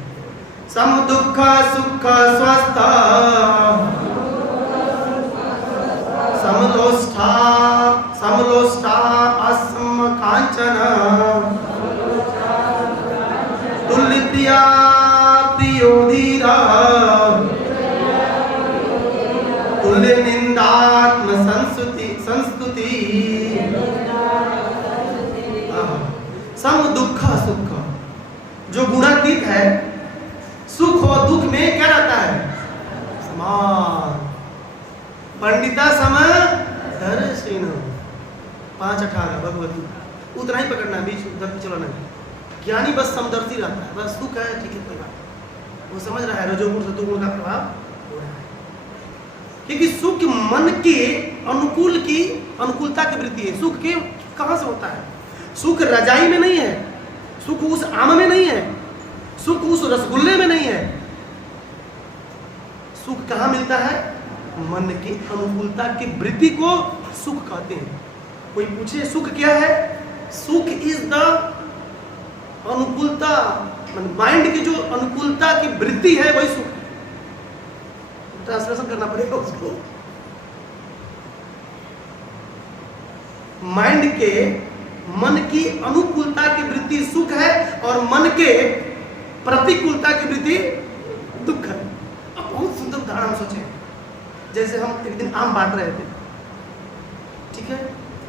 सम दुख सुख स्वस्थ समलोष्ठा असम कांचन तुल्य प्रिया प्रियो धीरा तुल्य निंदात्म संस्तुति। सम दुख सुख, जो गुणातीत है, सुख और दुख में क्या रहता है? समान। पंडिता सम दर्शिन 5:18 भगवती। उतना ही पकड़ना है, बीच उधर चलाना है। ज्ञानी बस समदर्शी रहता है, बस सुख है ठीक है कोई बात, वो समझ रहा है रजोगुण सतोगुण का प्रभाव हो रहा है। क्योंकि सुख मन के अनुकूलता की वृत्ति है। सुख के कहां से होता है? सुख रजाई में नहीं है, सुख उस आम में नहीं है, सुख उस रसगुल्ले में नहीं है। सुख कहां मिलता है? मन की अनुकूलता की वृत्ति को सुख कहते हैं। कोई पूछे सुख क्या है? सुख इज द अनुकूलता, माइंड की जो अनुकूलता की वृत्ति है वही सुख है। ट्रांसलेशन करना पड़ेगा उसको। माइंड के, मन की अनुकूलता की वृत्ति सुख है और मन के प्रतिकूलता की वृत्ति दुख है। अब बहुत सुंदर उदाहरण हम सोचे, जैसे हम एक दिन आम बांट रहे थे, ठीक है,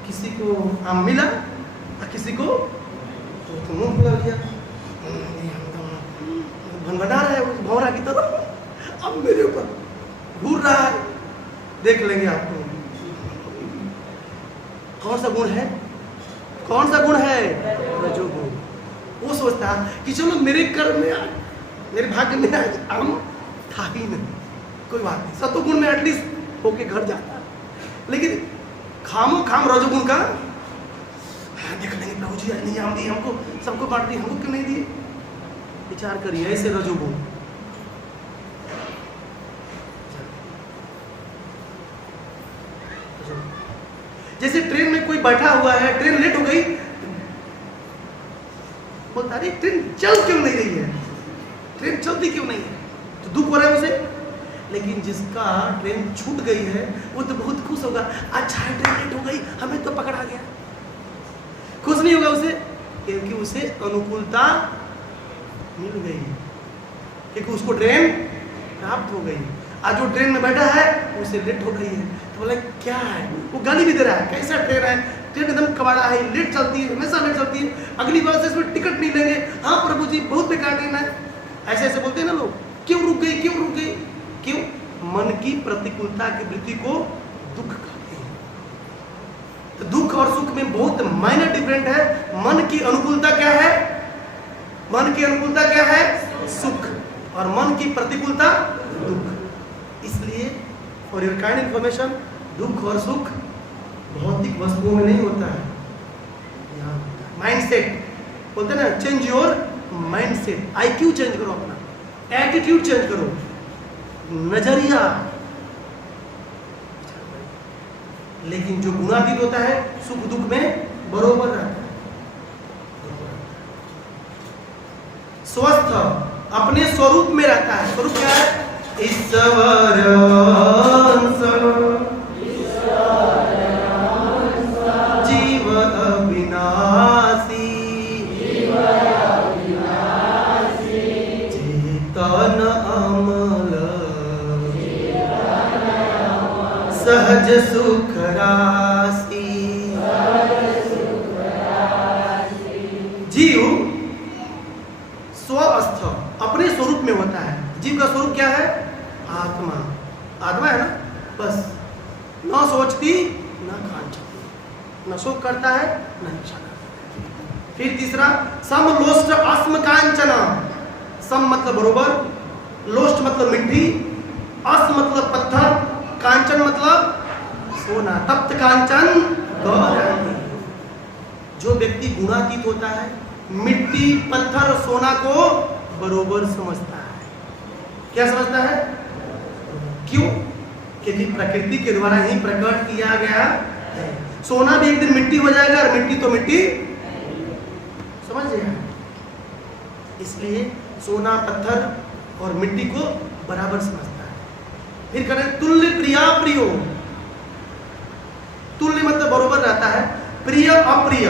किसी को आम मिला और किसी को तो मुंह खुला लिया, भनभना रहा है भौरा की तरह, अब मेरे ऊपर घूर रहा है। देख लेंगे आपको कौन सा गुण है, कौन सा गुण है? रजोगुण। वो सोचता कि चलो मेरे कर्म में आज, मेरे भाग्य में आज आम था ही नहीं, कोई बात नहीं, सतोगुण में एटलीस्ट होके घर जाता। लेकिन खामो खाम रजोगुण का देख लेंगे, प्रभु जी नहीं आम दिए हमको, सबको बांट दी, हमको क्यों नहीं दिए? विचार करिए, ऐसे रजोगुण। जैसे ट्रेन में कोई बैठा हुआ है, ट्रेन लेट हो गई, बोलता अरे ट्रेन चल क्यों नहीं रही है, ट्रेन चलती क्यों नहीं है, तो दुख हो रहा है उसे। लेकिन जिसका ट्रेन छूट गई है वो तो बहुत खुश होगा, अच्छा है ट्रेन लेट हो गई, हमें तो पकड़ा गया। खुश नहीं होगा उसे, क्योंकि उसे अनुकूलता मिल गई, क्योंकि उसको ट्रेन प्राप्त हो गई। आज जो ट्रेन में बैठा है उसे लेट हो गई है, तो बोला क्या है, वो गाली भी दे रहा है, कैसा ट्रेन है, ट्रेन एकदम कबाड़ा है, लेट चलती है, हमेशा लेट चलती है, अगली बार से इसमें टिकट नहीं लेंगे। हाँ प्रभु जी बहुत बेकार ट्रेन है, ऐसे ऐसे बोलते हैं ना लोग। क्यों रुक गई, क्यों रुक गई? क्यों? मन की प्रतिकूलता की वृत्ति को दुख कहते हैं। तो दुख और सुख में बहुत माइनर डिफरेंट है। मन की अनुकूलता क्या है? मन की अनुकूलता क्या है? सुख। और मन की प्रतिकूलता दुख। इसलिए फॉर योर काइंड इंफॉर्मेशन, दुख और सुख भौतिक वस्तुओं में नहीं होता है, यहाँ माइंडसेट बोलते हैं ना, change your mindset. IQ change करो, अपना एटीट्यूड चेंज करो, नजरिया। लेकिन जो गुणातीत होता है सुख दुख में बरोबर रहता है, स्वस्थ अपने स्वरूप में रहता है। स्वरूप क्या है? ईश्वर जीव अविनाशी चेतन अमल सहज सुख राशि। जीव स्वस्थ अपने स्वरूप में होता है। जीव का स्वरूप क्या है? आत्मा। आत्मा है ना, बस। न सोचती न कांचती, न शोक करता है न इच्छा करता है। फिर तीसरा, सम लोष्ट अस्म कांचन। सम मतलब बरोबर, लोष्ट मतलब मिट्टी, अस्म मतलब पत्थर, कांचन मतलब सोना। तप्त कांचन गौरांगी। जो व्यक्ति गुणातीत होता है मिट्टी पत्थर और सोना को बरोबर समझता है। क्या समझता है? क्यों? क्योंकि प्रकृति के द्वारा ही प्रकट किया गया है। सोना भी एक दिन मिट्टी हो जाएगा और मिट्टी तो मिट्टी, समझ गया? इसलिए सोना पत्थर और मिट्टी को बराबर समझता है। फिर करें तुल्य प्रिया प्रियो। तुल्य मतलब बरोबर रहता है, प्रिय अप्रिय,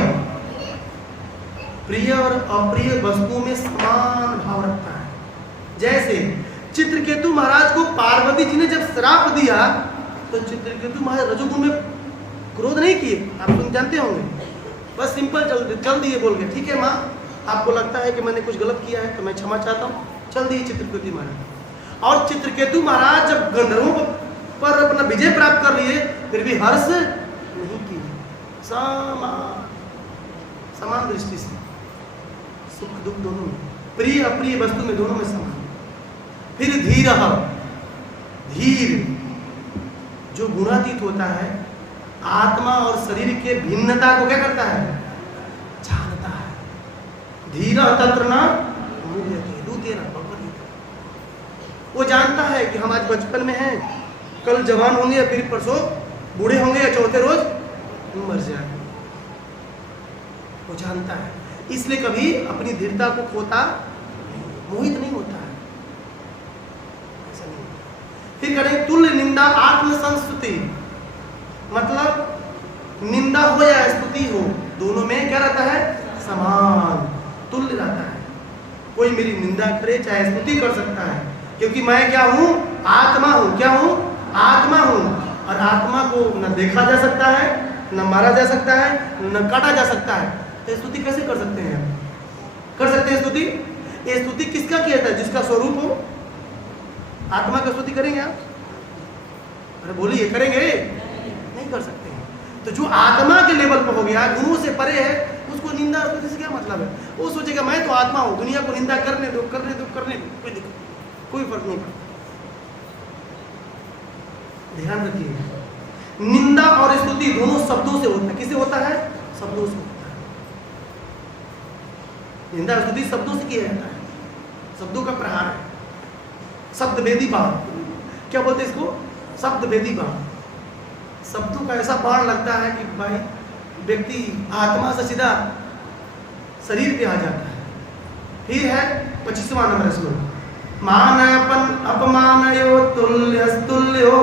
प्रिय और अप्रिय वस्तुओं में समान भाव रखता है। जैसे चित्रकेतु महाराज को पार्वती जी ने जब श्राप दिया तो चित्रकेतु महाराज रजोगुण में क्रोध नहीं किए, आप तुम जानते होंगे, बस सिंपल चल दिए बोल के, ठीक है माँ आपको लगता है कि मैंने कुछ गलत किया है तो मैं क्षमा चाहता हूँ, चल दिए चित्रकेतु महाराज। और चित्रकेतु महाराज जब गंधर्वों पर अपना विजय प्राप्त कर लिए फिर भी हर्ष नहीं किए, समान दृष्टि से, सुख दुख दोनों में, प्रिय अप्रिय वस्तु में दोनों में समान। फिर धीर, धीर जो गुणातीत होता है आत्मा और शरीर के भिन्नता को क्या करता है? जानता है। धीर तत्र न मुह्यते, वो जानता है कि हम आज बचपन में हैं, कल जवान होंगे या फिर परसों बूढ़े होंगे या चौथे रोज मर जाएंगे, वो जानता है। इसलिए कभी अपनी धीरता को खोता, मोहित नहीं होता है, ऐसा नहीं। फिर करें तुल्य निंदा आत्म संस्तुति, मतलब निंदा हो या स्तुति हो दोनों में क्या रहता है? समान, तुल्य रहता है। कोई मेरी निंदा करे चाहे स्तुति कर सकता है, क्योंकि मैं क्या हूँ? आत्मा हूँ। क्या हूँ? आत्मा हूँ। और आत्मा को न देखा जा सकता है, न मारा जा सकता है, न काटा जा सकता है। तो स्तुति कैसे कर सकते हैं? कर सकते हैं स्तुति? ये स्तुति किसका किया था? जिसका स्वरूप हो। आत्मा का स्तुति करेंगे आप? अरे बोलिए, करेंगे? नहीं कर सकते हैं। तो जो आत्मा के लेवल पर हो गया, गुणों से परे है, उसको निंदा स्तुति से क्या मतलब है? वो सोचेगा मैं तो आत्मा हूँ, दुनिया को निंदा करने दो, करने दो, करने दो, कोई दिक्कत, कोई फर्क नहीं पड़ता। ध्यान रखिए, निंदा और स्तुति दोनों शब्दों से होता है। किससे होता है? शब्दों से होता है। निंदा स्तुति शब्दों से किया जाता है, शब्दों का प्रहार है, शब्द भेदी बाण। क्या बोलते हैं इसको? शब्द भेदी बाण। शब्दों का ऐसा बाण लगता है कि भाई व्यक्ति आत्मा से सीधा शरीर पे आ जाता है। फिर है 25वां नंबर श्लोक, मानापन अपमानयो तुल्यस्तुल्यो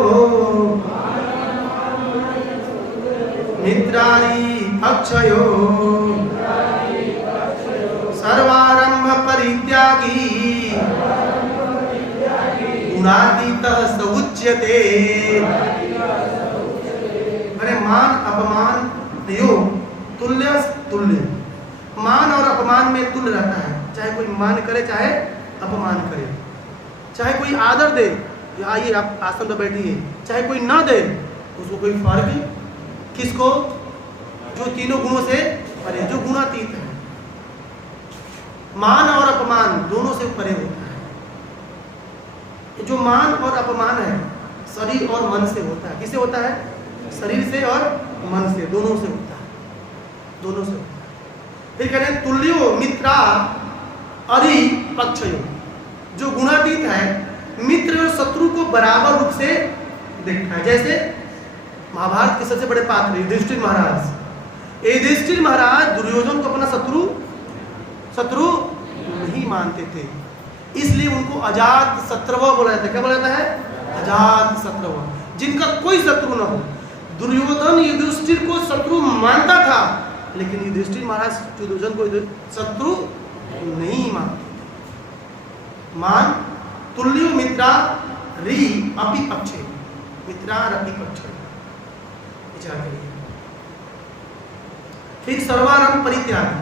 मित्राणि पक्षयो सर्वारंभ परित्यागी गुणातीतः स उच्यते। अरे मान अपमान यो तुल्य तुल्य, मान और अपमान में तुल्य रहता है। चाहे कोई मान करे चाहे अपमान करे, चाहे कोई आदर दे, आइए आप आसन पर बैठिए, चाहे कोई ना दे, उसको कोई फर्क किसको? जो तीनों गुणों से परे, जो गुणातीत है। मान और अपमान दोनों से परे होता है। जो मान और अपमान है शरीर और मन से होता है। किससे होता है? शरीर से और मन से, दोनों से होता है, दोनों से होता है। फिर कह रहे हैं तुल्यो मित्रा अरि पक्षयो, जो गुणातीत है मित्र और शत्रु को बराबर रूप से देखता है। जैसे महाभारत के सबसे बड़े पात्र युधिष्ठिर महाराज। युधिष्ठिर महाराज दुर्योधन को अपना शत्रु नहीं मानते थे, इसलिए उनको अजात शत्रु बोला जाता है। क्या बोला जाता है? अजात शत्रु, जिनका कोई शत्रु न हो। दुर्योधन युधिष्ठिर को शत्रु मानता था, लेकिन युधिष्ठिर महाराज दुर्योधन को शत्रु नहीं मानते थे। मान तुल्यो मित्रा रि अपि पक्षे, मित्रा रपि पक्षे, विचार करिए। फिर सर्वारंभ परित्यागी।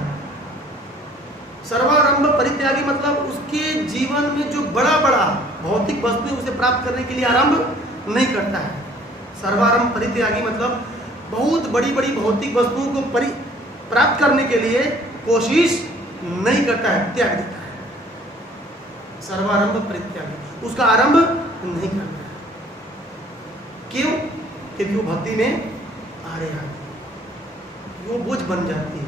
सर्वारंभ परित्यागी मतलब उसके जीवन में जो बड़ा बड़ा भौतिक वस्तु उसे प्राप्त करने के लिए आरंभ नहीं करता है। सर्वारंभ परित्यागी मतलब बहुत बड़ी बड़ी भौतिक वस्तुओं को प्राप्त करने के लिए कोशिश नहीं करता है, त्याग देता है। सर्वारंभ परित्यागी, उसका आरंभ नहीं करता है। क्यों? क्योंकि वो भक्ति में आड़े आती है, वो बोझ बन जाती है।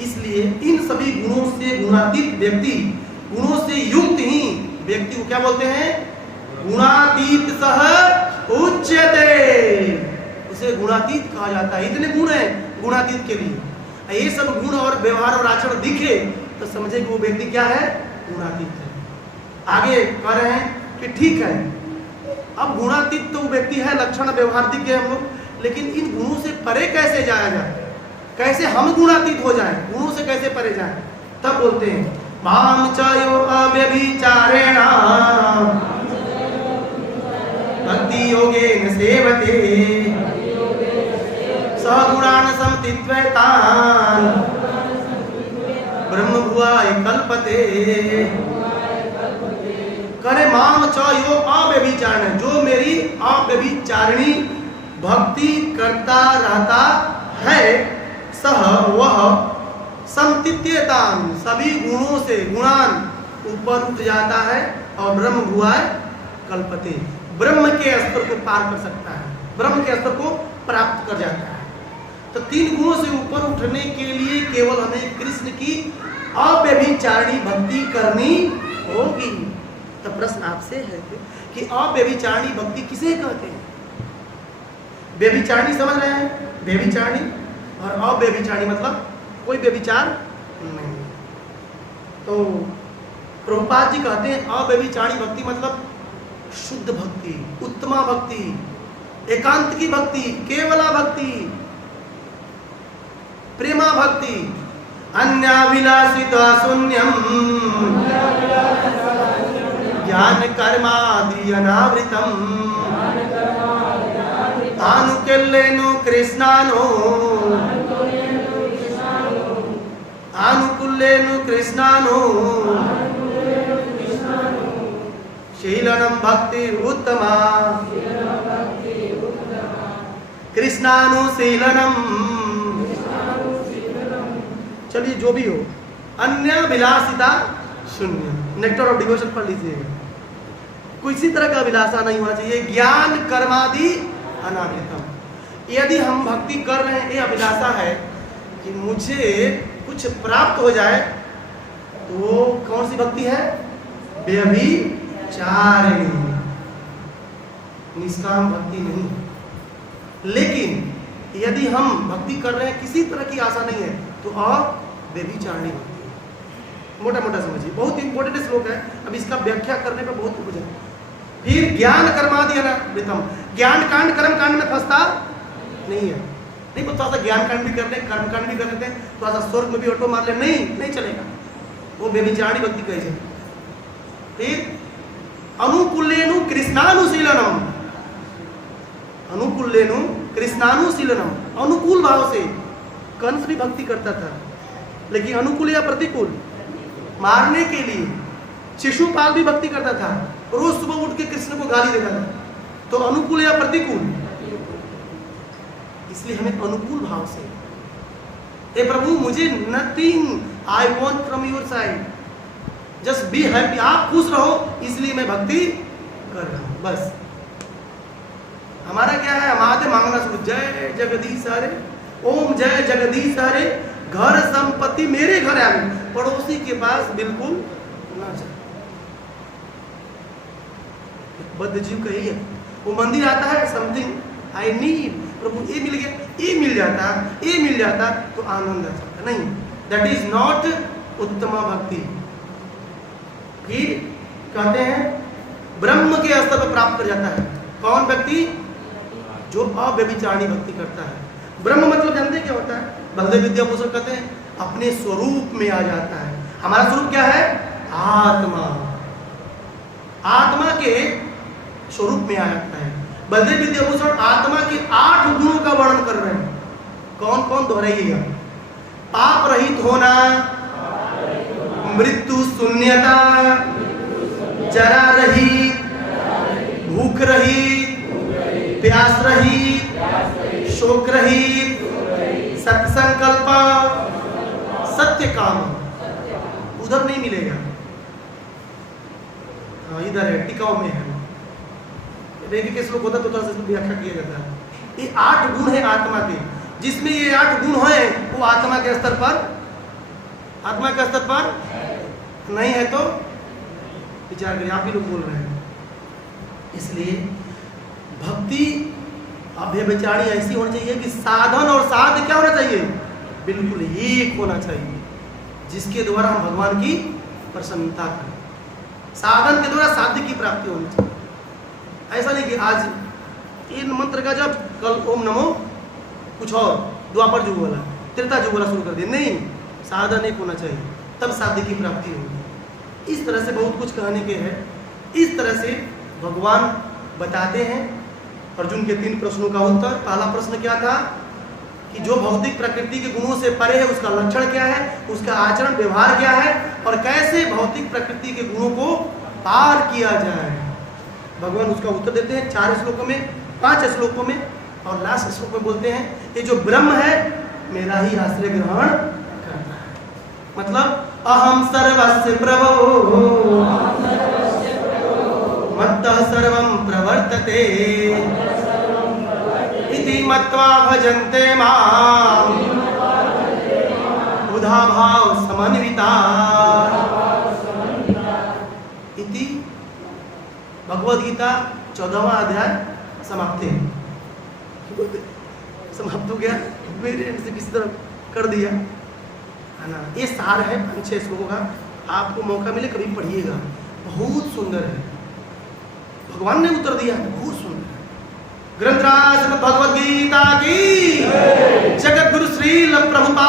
इसलिए इन सभी गुणों से गुणातीत व्यक्ति, गुणों से युक्त ही व्यक्ति को क्या बोलते हैं? गुणातीत सह उच्यते, इसे गुणातीत कहा जाता है। इतने गुण हैं गुणातीत के लिए, ये सब गुण और व्यवहार और आचरण दिखे तो समझे कि वो व्यक्ति क्या है? गुणातीत है। आगे कह रहे हैं कि ठीक है, अब गुणातीत तो व्यक्ति है, लक्षण व्यवहार दिख गए हम लोग, लेकिन इन गुणों से परे कैसे जाया जाए? कैसे हम गुणातीत हो जाएं, गुणों से कैसे परे जाएं? तब बोलते हैं माम च यो अव्यभिचारेण भक्ति योगेन सेवते सगुणान् समतीत्वैतान् ब्रह्म भुवाय कल्पते। करे माम च यो अव्यभिचारेण, जो मेरी अव्यभिचारिणी भक्ति करता रहता है, सह वह समतित्यताम, सभी गुणों से गुणान ऊपर उठ जाता है और ब्रह्म भुवाय कल्पते, ब्रह्म के स्तर को पार कर सकता है, ब्रह्म के स्तर को प्राप्त कर जाता है। तो तीन गुणों से ऊपर उठने के लिए केवल हमें कृष्ण की अव्यभिचारिणी भक्ति करनी होगी। तो प्रश्न आपसे है कि अव्यभिचारिणी भक्ति किसे कहते हैं? व्यभिचारिणी समझ रहे हैं? व्यभिचारिणी और अव्यभिचारिणी मतलब कोई व्यभिचार नहीं। तो प्रभुपाद जी कहते हैं अव्यभिचारिणी भक्ति मतलब शुद्ध भक्ति, उत्तमा भक्ति, एकांत की भक्ति, केवला भक्ति, प्रेमा भक्ति, अन्याभिलाषिता शून्यम ज्ञान कर्मादि अनावृतम आनुकूल्येनु कृष्णानो आनुकूल्येनु कृष्णानो शीलनम भक्ति उत्तमा कृष्णानुशीलनम। चलिए जो भी हो, अन्य विलासिता शून्य, नेक्टर ऑफ डिवोशन पढ़ लीजिएगा। किसी तरह का अभिलाषा नहीं होना चाहिए। ज्ञान कर्मादि अनावृतम, यदि हम भक्ति कर रहे हैं, ये अभिलाषा है कि मुझे कुछ प्राप्त हो जाए, तो वो कौन सी भक्ति है? व्यभिचारिणी, निष्काम भक्ति नहीं। लेकिन यदि हम भक्ति कर रहे हैं, किसी तरह की आशा नहीं है, तो अव्यभिचारिणी भक्ति है। मोटा मोटा समझिए, बहुत इंपॉर्टेंट श्लोक है, अब इसका व्याख्या करने पर बहुत कुछ है। फिर ज्ञान कर्मादि अनावृतम, ज्ञान कांड कर्म कांड में फंसता नहीं है। नहीं तो थोड़ा सा ज्ञान कांड भी कर ले, कर्म कांड भी कर लेते हैं, थोड़ा सा स्वर्ग में भी ऑटो मार ले, नहीं चलेगा, वो व्यभिचारिणी भक्ति कही जाए। फिर अनुकूल्येनु कृष्णानुशीलनम, अनुकूल्येनु कृष्णानुशीलनम, अनुकूल भाव से। कंस भी भक्ति करता था, लेकिन अनुकूल या प्रतिकूल, मारने के लिए। शिशुपाल भी भक्ति करता था, रोज सुबह उठ के कृष्ण को गाली देता था। तो अनुकूल या प्रतिकूल? इसलिए हमें अनुकूल भाव से ए प्रभु मुझे nothing I want from your side, just be happy, आप खुश रहो इसलिए मैं भक्ति कर रहा हूं, बस। हमारा क्या है, हम आते मांगना शुरू, जय जगदीश हरे, ओम जय जगदीश हरे, घर संपत्ति मेरे घर आ गई, पड़ोसी के पास बिल्कुल ना जाए। बद्ध जीव का ही है, वो मंदिर आता है, समथिंग आई नीड, प्रभु ये मिल गया, ये मिल जाता, ये मिल जाता तो आनंद आ जाता, नहीं, दैट इज नॉट उत्तम भक्ति। फिर कहते हैं ब्रह्म के स्तर पर प्राप्त कर जाता है कौन व्यक्ति, जो अव्यभिचारिणी भक्ति करता है। ब्रह्म मतलब जानते हैं क्या होता है, बलदेव विद्याभूषण कहते हैं अपने स्वरूप में आ जाता है। हमारा स्वरूप क्या है, आत्मा, आत्मा के स्वरूप में आ जाता है। बलदेव विद्याभूषण आत्मा के 8 गुणों का वर्णन कर रहे हैं, कौन कौन दोहराइएगा, पाप रहित होना, मृत्यु शून्यता, जरा रहित, भूख रहित, प्यास रहित, शोक रहित, सत्संकल्प, सत्य काम, उधर नहीं मिलेगा, हाँ इधर है, टिकाऊ में है, के श्लोक होता तो थोड़ा सा व्याख्या किया जाता है। ये 8 गुण है आत्मा के, जिसमें ये 8 गुण है वो आत्मा के स्तर पर, आत्मा के स्तर पर नहीं है तो विचार करिए, आप ही लोग बोल रहे हैं। इसलिए भक्ति अव्यभिचारिणी ऐसी होनी चाहिए कि साधन और साध्य क्या होना चाहिए, बिल्कुल एक होना चाहिए, जिसके द्वारा हम भगवान की प्रसन्नता करें। साधन के द्वारा साध्य की प्राप्ति होनी चाहिए, ऐसा नहीं कि आज इन मंत्र का जब, कल ओम नमो कुछ और, द्वापर जुग वाला, त्रेता जुग वाला शुरू कर दिया, नहीं, साधन एक होना चाहिए, तब साध्य की प्राप्ति होगी। इस तरह से बहुत कुछ कहने के हैं। इस तरह से भगवान बताते हैं अर्जुन के 3 प्रश्नों का उत्तर। पहला प्रश्न क्या था कि जो भौतिक प्रकृति के गुणों से परे है उसका लक्षण क्या है, उसका आचरण व्यवहार क्या है, और कैसे भौतिक प्रकृति के गुणों को पार किया जाए। भगवान उसका उत्तर देते हैं 4 श्लोकों में, 5 श्लोकों में, और लास्ट श्लोक में बोलते हैं ये जो ब्रह्म है मेरा ही आश्रय ग्रहण करता है, मतलब अहम सर्वस्य प्रभो मत्तः सर्वं प्रवर्तते इति मत्वा भजन्ते मां बुधा भाव समन्विता इति। भगवद गीता 14वां अध्याय समाप्त है, समाप्त हो गया, मेरे एंड से किसी तरह कर दिया है ना। ये सार है 5-6 श्लोकों का, आपको मौका मिले कभी पढ़िएगा, बहुत सुंदर है, भगवान ने उत्तर दिया है, बहुत सुंदर है। ग्रंथराज भगवद गीता की, जगत गुरु श्रील प्रभुपाद